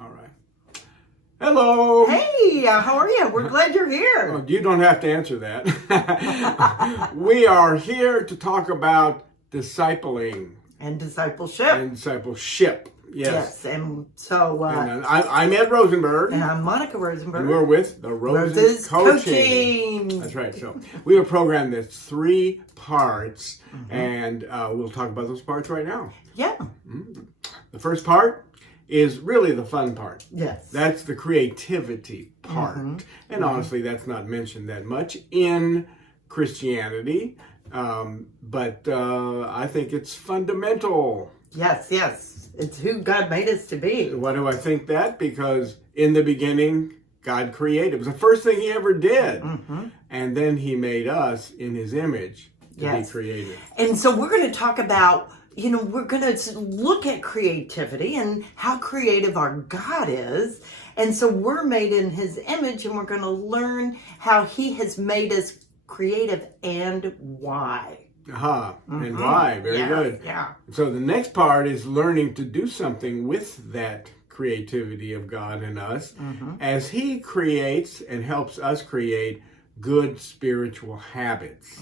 All right. Hello. Hey, how are you? We're glad you're here. Well, you don't have to answer that. We are here to talk about discipling And discipleship. and discipleship. Yes. And so And I'm Ed Rosenberg. and I'm Monica Rosenberg. And we're with the Roses Coaching. That's right. So we have a program that's 3 parts, and we'll talk about those parts right now. Yeah. The first part is really the fun part. Yes. That's the creativity part. And honestly, that's not mentioned that much in Christianity, but I think it's fundamental. Yes. It's who God made us to be. Why do I think that? Because in the beginning, God created. It was the first thing he ever did. And then he made us in his image to be created. And so we're going to talk about, we're going to look at creativity and how creative our God is. And so we're made in his image, and we're going to learn how he has made us creative and why. And why? Very good. Yeah. So the next part is learning to do something with that creativity of God in us as he creates and helps us create good spiritual habits.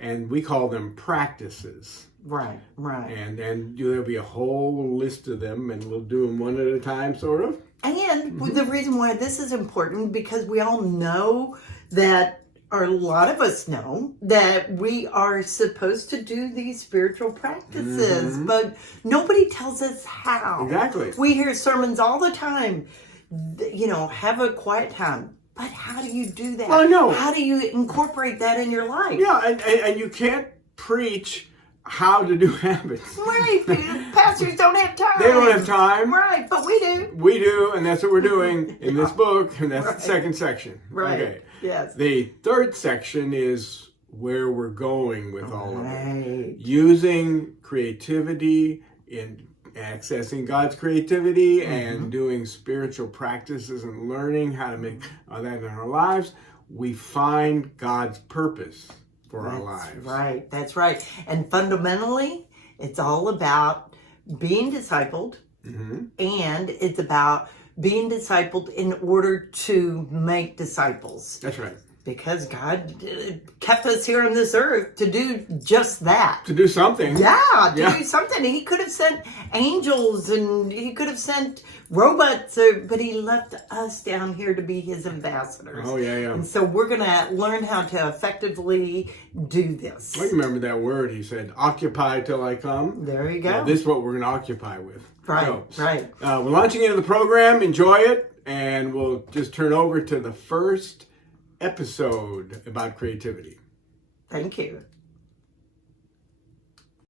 And we call them practices. Right. And there'll be a whole list of them, and we'll do them one at a time, sort of. And the reason why this is important, because we all know that, or a lot of us know, that we are supposed to do these spiritual practices, but nobody tells us how. Exactly. We hear sermons all the time, have a quiet time. But how do you do that? Well, I know. How do you incorporate that in your life? Yeah, and you can't preach how to do habits. Right. Pastors don't have time. They don't have time. Right, but we do. We do, and that's what we're doing in this book, and that's the second section. Right. Okay. Yes. The third section is where we're going with all of it. Right. Using creativity in accessing God's creativity and doing spiritual practices and learning how to make that in our lives. We find God's purpose for our lives. That's right. And fundamentally, it's all about being discipled, and it's about being discipled in order to make disciples. That's right. Because God kept us here on this earth to do just that. To do something. Yeah, do something. He could have sent angels and he could have sent robots, but he left us down here to be his ambassadors. Oh, yeah. And so we're going to learn how to effectively do this. I remember that word he said, occupy till I come. There you go. Yeah, this is what we're going to occupy with. Right. We're launching into the program. Enjoy it. And we'll just turn over to the first episode about creativity. Thank you.